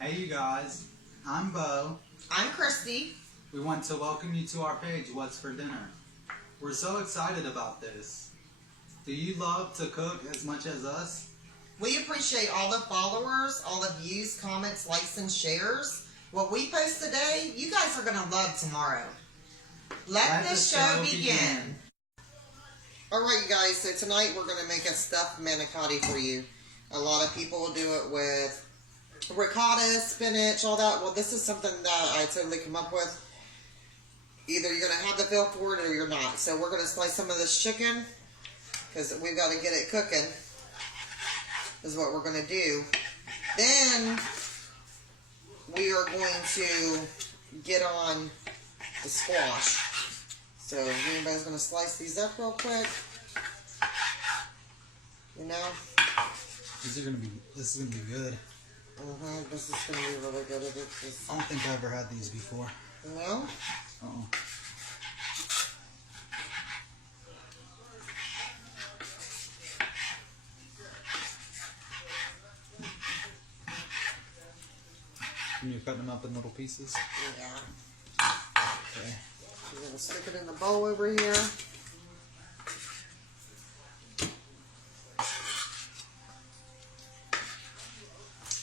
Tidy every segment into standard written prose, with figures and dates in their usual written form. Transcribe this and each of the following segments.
Hey you guys, I'm Bo. I'm Christy. We want to welcome you to our page, What's for Dinner. We're so excited about this. Do you love to cook as much as us? We appreciate all the followers, all the views, comments, likes, and shares. What we post today, you guys are going to love tomorrow. Let the show begin. Alright you guys, so tonight we're going to make a stuffed manicotti for you. A lot of people do it with ricotta, spinach, all that. Well, this is something that I totally come up with. Either you're going to have the feel for it or you're not. So we're going to slice some of this chicken because we've got to get it cooking is what we're going to do. Then we are going to get on the squash. So anybody's going to slice these up real quick. You know? This is gonna be good. This is going to be really good. I don't think I ever had these before. No? Uh-oh. And you're cutting them up in little pieces? Yeah. Okay. We're going to stick it in the bowl over here.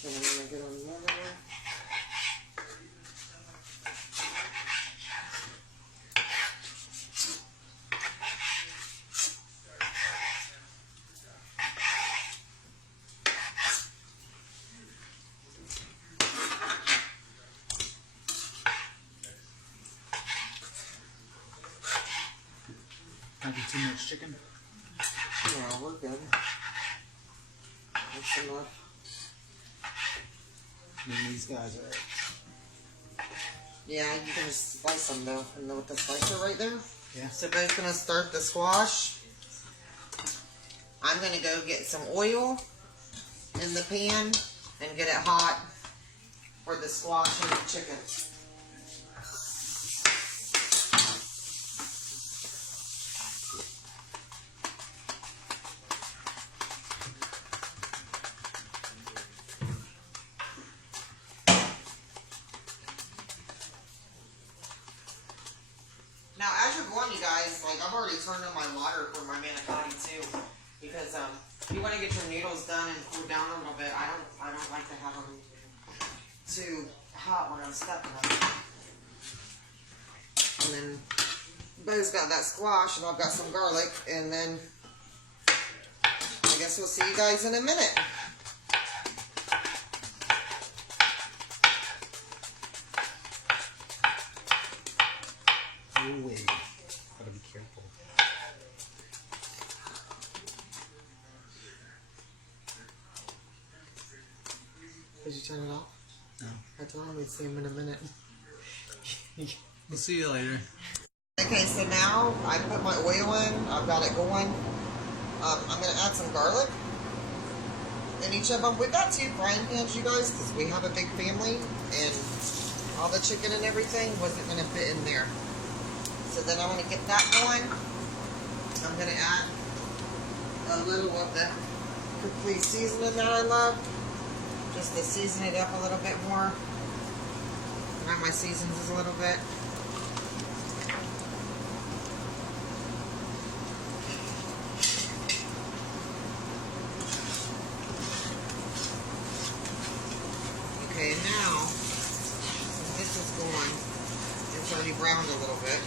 Then I'm going to get on the other one. Might be too much chicken. Yeah, we're good. That's enough. And these guys are... Yeah, you can just slice them though. And with the slicer right there. Yeah. So Bo's going to start the squash. I'm going to go get some oil in the pan and get it hot for the squash and the chicken. Now, as you're going, you guys, like I've already turned on my water for my manicotti too, because if you want to get your noodles done and cool down a little bit, I don't like to have them too hot when I'm stuffing them. And then Bo's got that squash, and I've got some garlic, and then I guess we'll see you guys in a minute. Oh wait. Gotta be careful. Did you turn it off? No. I told him we'd see him in a minute. We'll see you later. Okay, so now I put my oil in. I've got it going. I'm going to add some garlic in each of them. We've got 2 frying pans, you guys, because we have a big family, and all the chicken and everything wasn't going to fit in there. So then I want to get that going. I'm going to add a little of the complete seasoning that I love, just to season it up a little bit more. Add my seasons a little bit. Okay, now, this is going, it's already browned a little bit.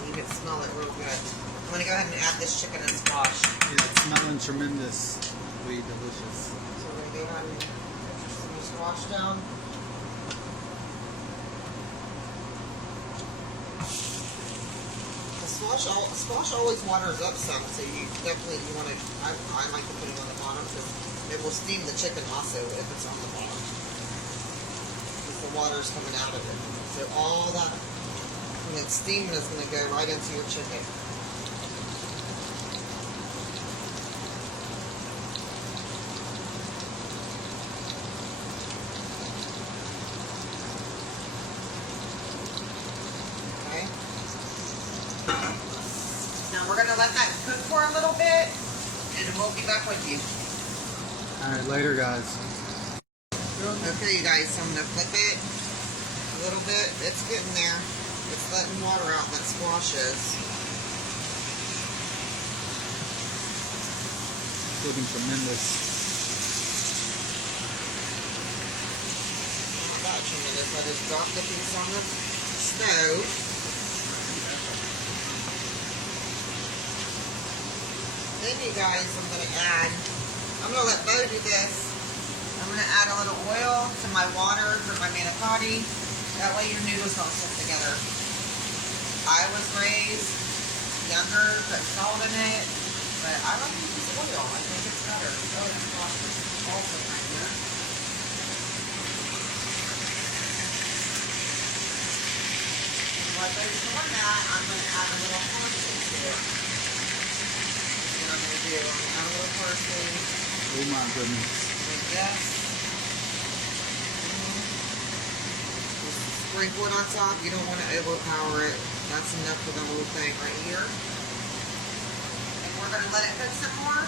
You can smell it real good. I'm going to go ahead and add this chicken and squash. Yeah, it's smelling tremendously delicious. So we're going to go ahead and put some squash down. The squash always waters up some, so you definitely, you want to, I like to put it on the bottom because it will steam the chicken also if it's on the bottom. Because the water's coming out of it. So all that, and that steaming is going to go right into your chicken. Now we're going to let that cook for a little bit, and we'll be back with you. Alright, later guys. Okay, you guys, so I'm going to flip it a little bit. It's getting there. It's letting water out that squashes. Looking tremendous. Not that tremendous. I just dropped the piece on the stove. Then, you guys, I'm going to let Bo do this. I'm going to add a little oil to my water for my manicotti. That way your noodles don't stick together. I was raised younger, put salt in it, but I like to use oil. I think it's better. Oh, it's also right here. While they're doing that, I'm going to add a little parsley to it. That's what I'm going to do. I'm going to add a little parsley. Oh my goodness. Like this. Sprinkle it on top. You don't want to overpower it. That's enough for the whole thing right here. And we're going to let it cook some more.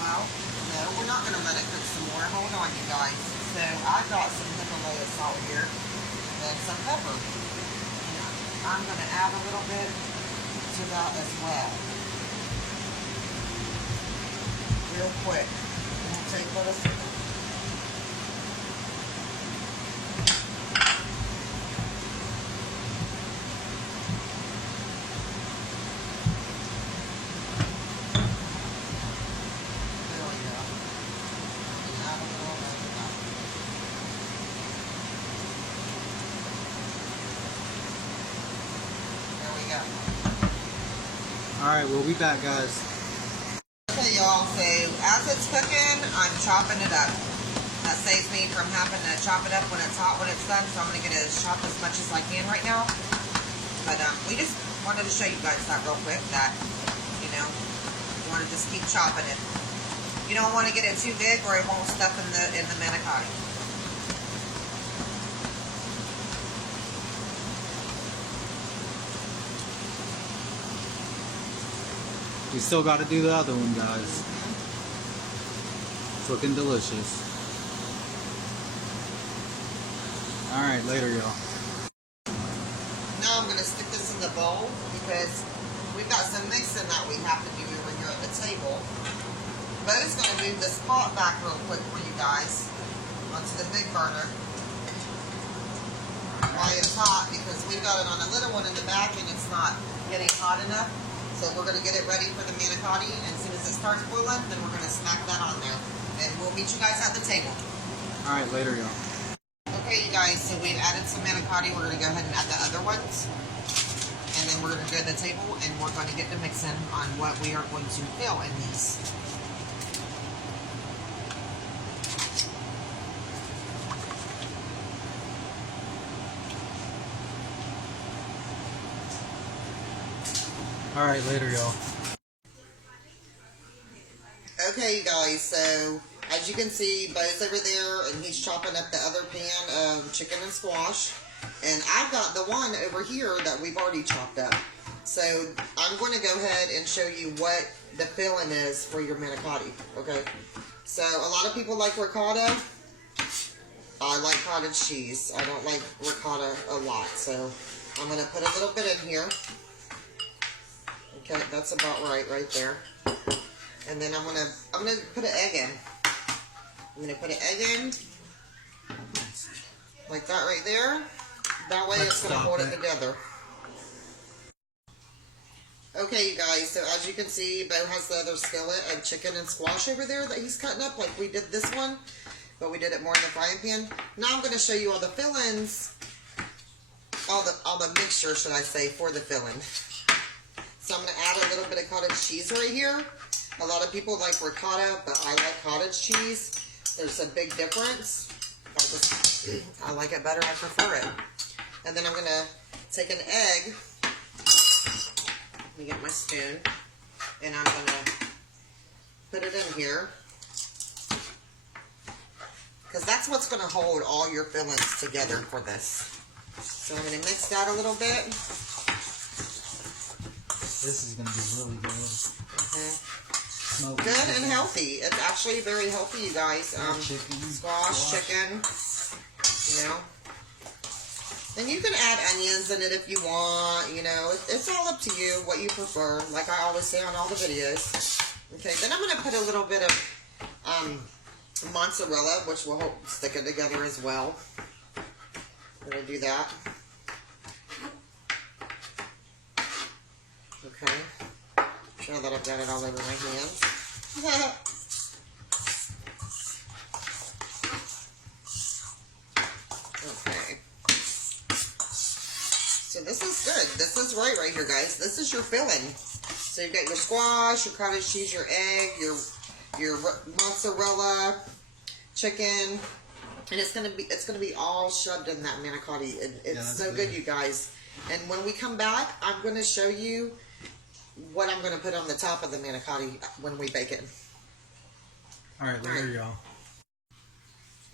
Well, no, we're not going to let it cook some more. Hold on, you guys. So I've got some Himalaya salt here and some pepper. And I'm going to add a little bit to that as well. Real quick. It won't take but a second. Alright, we'll be back, guys. Okay, y'all, so as it's cooking, I'm chopping it up. That saves me from having to chop it up when it's hot when it's done, so I'm going to get it chopped as much as I can right now. But we just wanted to show you guys that real quick, that, you know, you want to just keep chopping it. You don't want to get it too big or it won't stuff in the manicotti. We still got to do the other one, guys. It's looking delicious. Alright, later, y'all. Now I'm going to stick this in the bowl because we've got some mixing that we have to do over here at the table. Bo's going to move this pot back real quick for you guys onto the big burner while it's hot because we've got it on a little one in the back and it's not getting hot enough. So we're going to get it ready for the manicotti, and as soon as it starts boiling, then we're going to smack that on there. And we'll meet you guys at the table. Alright, later, y'all. Okay, you guys, so we've added some manicotti. We're going to go ahead and add the other ones. And then we're going to go to the table, and we're going to get the mixing on what we are going to fill in these. Alright, later, y'all. Okay, you guys, so as you can see, Bo's over there, and he's chopping up the other pan of chicken and squash. And I've got the one over here that we've already chopped up. So I'm going to go ahead and show you what the filling is for your manicotti, okay? So a lot of people like ricotta. I like cottage cheese. I don't like ricotta a lot, so I'm going to put a little bit in here. Okay, that's about right there. And then I'm gonna put an egg in. I'm gonna put an egg in, like that right there. That way it's gonna hold it together. Okay, you guys. So as you can see, Bo has the other skillet of chicken and squash over there that he's cutting up, like we did this one, but we did it more in the frying pan. Now I'm gonna show you all the fillings, all the mixture, should I say, for the filling. So I'm going to add a little bit of cottage cheese right here. A lot of people like ricotta, but I like cottage cheese. There's a big difference. I like it better. I prefer it. And then I'm going to take an egg. Let me get my spoon. And I'm going to put it in here. Because that's what's going to hold all your fillings together for this. So I'm going to mix that a little bit. This is going to be really good. Smoked good and healthy. It's actually very healthy, you guys. chicken. Squash, chicken, you know. And you can add onions in it if you want, you know. It's all up to you, what you prefer, like I always say on all the videos. Okay, then I'm going to put a little bit of mozzarella, which will help stick it together as well. I'm going to do that. Okay. Now that I've got it all over my hands. Okay. So this is good. This is right here, guys. This is your filling. So you've got your squash, your cottage cheese, your egg, your mozzarella, chicken, and it's gonna be all shoved in that manicotti. It's so good, you guys. And when we come back, I'm gonna show you what I'm going to put on the top of the manicotti when we bake it. Alright, later, y'all.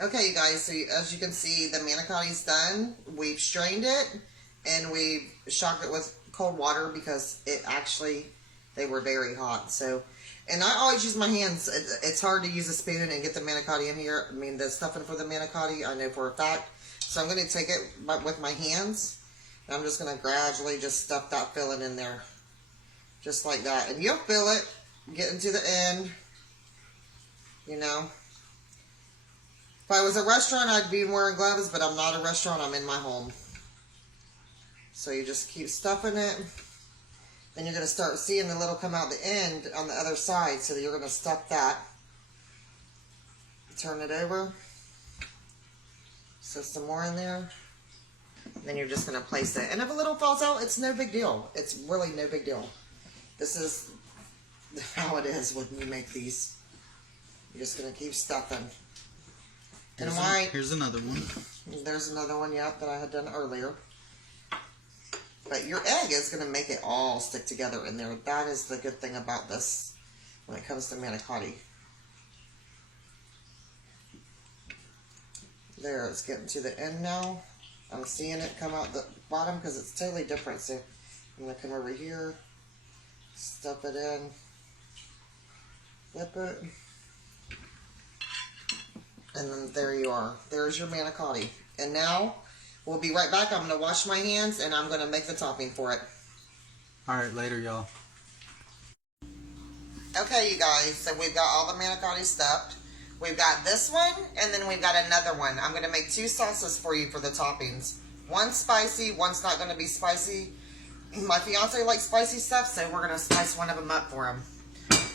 Okay, you guys, so as you can see, the manicotti's done. We've strained it, and we've shocked it with cold water because they were very hot. So, and I always use my hands. It's hard to use a spoon and get the manicotti in here. I mean, the stuffing for the manicotti, I know for a fact. So I'm going to take it with my hands, and I'm just going to gradually just stuff that filling in there. Just like that. And you'll feel it getting to the end. You know. If I was a restaurant, I'd be wearing gloves, but I'm not a restaurant. I'm in my home. So you just keep stuffing it. And you're going to start seeing the little come out the end on the other side. So you're going to stuff that. Turn it over. So some more in there. Then you're just going to place it. And if a little falls out, it's no big deal. It's really no big deal. This is how it is when you make these. You're just going to keep stuffing. Here's another one. There's another one, yep, that I had done earlier. But your egg is going to make it all stick together in there. That is the good thing about this when it comes to manicotti. There, it's getting to the end now. I'm seeing it come out the bottom because it's totally different. So I'm going to come over here. Stuff it in, flip it, and then there you are. There's your manicotti. And now, we'll be right back. I'm going to wash my hands, and I'm going to make the topping for it. Alright, later, y'all. Okay, you guys, so we've got all the manicotti stuffed. We've got this one, and then we've got another one. I'm going to make two sauces for you for the toppings. One's spicy, one's not going to be spicy. My fiance likes spicy stuff, so we're going to spice one of them up for him.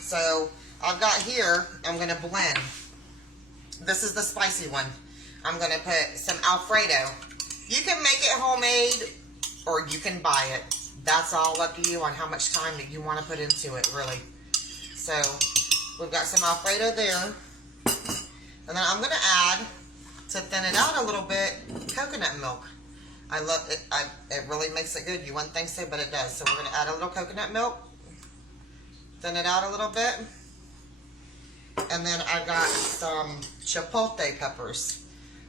So, I've got here, I'm going to blend. This is the spicy one. I'm going to put some Alfredo. You can make it homemade, or you can buy it. That's all up to you on how much time that you want to put into it, really. So, we've got some Alfredo there. And then I'm going to add, to thin it out a little bit, coconut milk. I love it. It really makes it good. You wouldn't think so, but it does. So we're going to add a little coconut milk. Thin it out a little bit. And then I've got some chipotle peppers.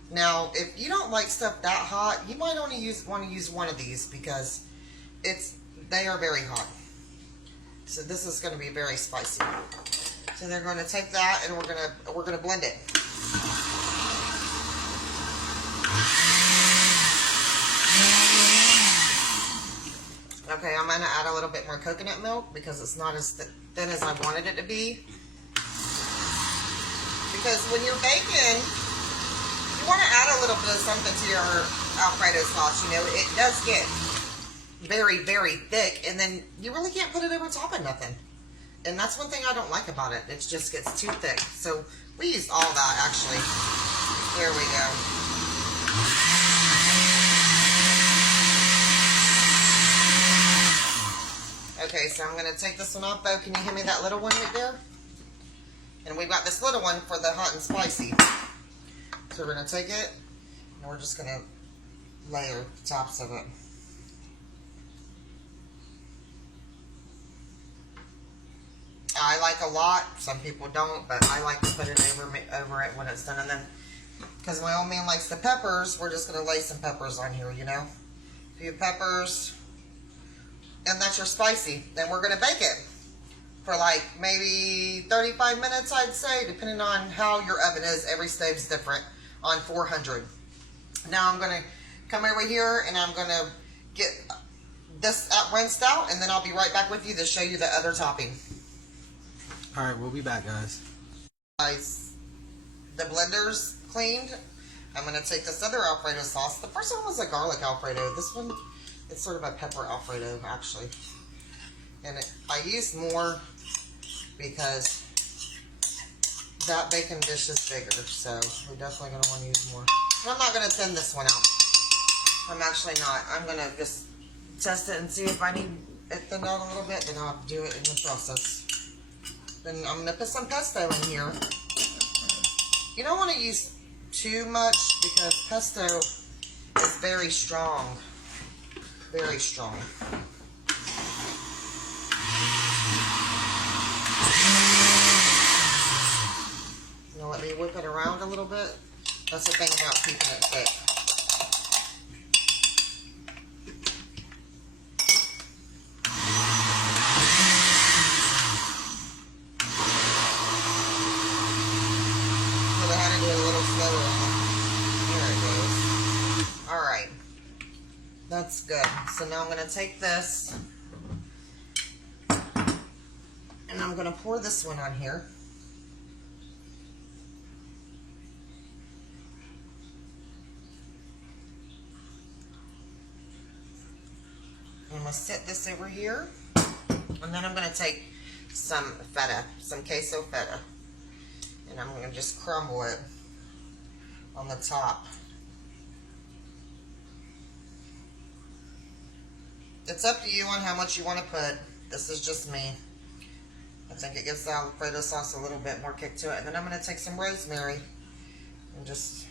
Now, if you don't like stuff that hot, you might only want to use one of these because they are very hot. So this is going to be very spicy. So they're going to take that and we're going to blend it. Okay, I'm going to add a little bit more coconut milk because it's not as thin as I wanted it to be. Because when you're baking, you want to add a little bit of something to your Alfredo sauce. You know, it does get very, very thick, and then you really can't put it over top of nothing. And that's one thing I don't like about it. It just gets too thick. So we used all that, actually. There we go. Okay, so I'm going to take this one off, Bo. Can you hand me that little one right there? And we've got this little one for the hot and spicy. So we're going to take it, and we're just going to layer the tops of it. I like a lot. Some people don't, but I like to put it over it when it's done. And then, because my old man likes the peppers, we're just going to lay some peppers on here, you know. A few peppers. And that's your spicy. Then we're going to bake it for like maybe 35 minutes, I'd say, depending on how your oven is. Every stove's different on 400. Now I'm going to come over here and I'm going to get this rinsed out, and then I'll be right back with you to show you the other topping. Alright, we'll be back, guys. Guys, the blender's cleaned. I'm going to take this other Alfredo sauce. The first one was a garlic Alfredo. This one, it's sort of a pepper Alfredo, actually. And I used more because that bacon dish is bigger, so we're definitely going to want to use more. And I'm not going to thin this one out. I'm actually not. I'm going to just test it and see if I need it thinned out a little bit, then I'll do it in the process. Then I'm going to put some pesto in here. You don't want to use too much because pesto is very strong. Very strong. Now let me whip it around a little bit. That's the thing about keeping it thick. That's good. So now I'm going to take this and I'm going to pour this one on here. I'm going to set this over here, and then I'm going to take some feta, some queso feta, and I'm going to just crumble it on the top. It's up to you on how much you want to put. This is just me. I think it gives the Alfredo sauce a little bit more kick to it. And then I'm going to take some rosemary and just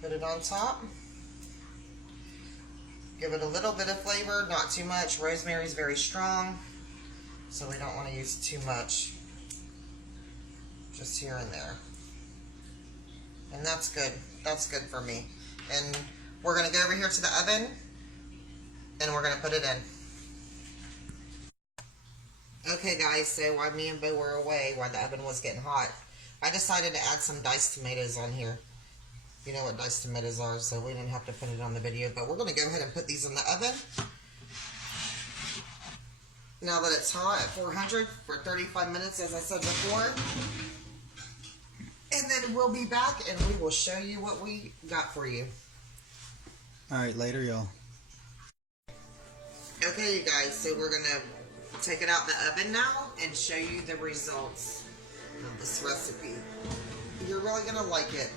put it on top. Give it a little bit of flavor, not too much. Rosemary is very strong, so we don't want to use too much. Just here and there. And that's good. That's good for me. And we're going to go over here to the oven, and we're going to put it in. Okay guys, so while me and Bo were away, while the oven was getting hot, I decided to add some diced tomatoes on here. You know what diced tomatoes are, so we didn't have to put it on the video, but we're going to go ahead and put these in the oven. Now that it's hot at 400 for 35 minutes, as I said before. And then we'll be back and we will show you what we got for you. Alright, later y'all. Okay, you guys, so we're going to take it out the oven now and show you the results of this recipe. You're really going to like it.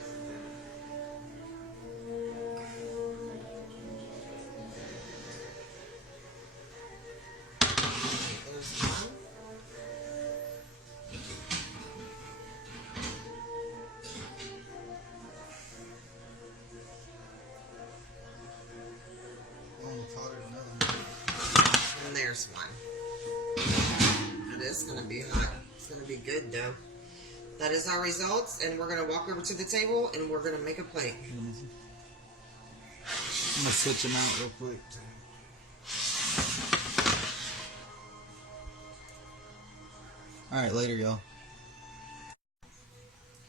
There's one. And there's one. It is going to be hot. It's going to be good though. That is our results, and we're going to walk over to the table and we're going to make a plate. I'm going to switch them out real quick. Alright, later y'all.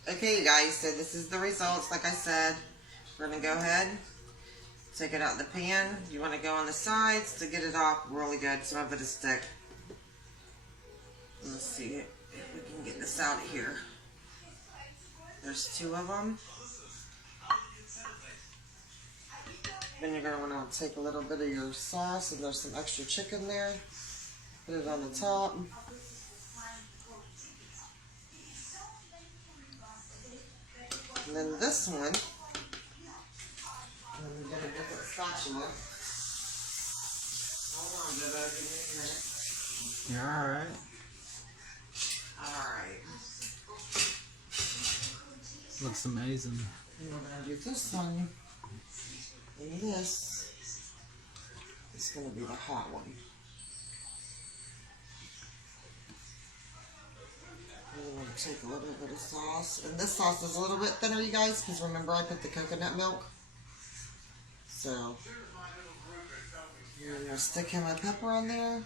Okay, you guys, so this is the results. Like I said, we're going to go ahead, take it out of the pan. You want to go on the sides to get it off really good. Some of it is thick. Let's see if we can get this out of here. There's two of them. Then you're going to want to take a little bit of your sauce, and there's some extra chicken there. Put it on the top. And then this one, let me get a different spatula. Hold on, Bubba, give me a minute. You're alright. Alright. Looks amazing. And we're going to do this one and this. It's going to be the hot one. We're going to take a little bit of sauce. And this sauce is a little bit thinner, you guys, because remember I put the coconut milk. So, I'm going to stick in my pepper on there.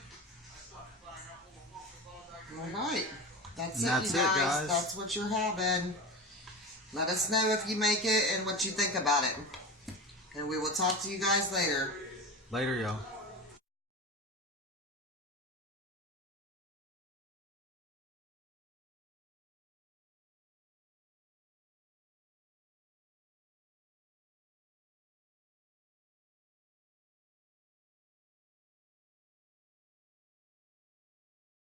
All right. That's And it, that's you it, guys. guys. That's what you're having. Let us know if you make it and what you think about it. And we will talk to you guys later. Later, y'all.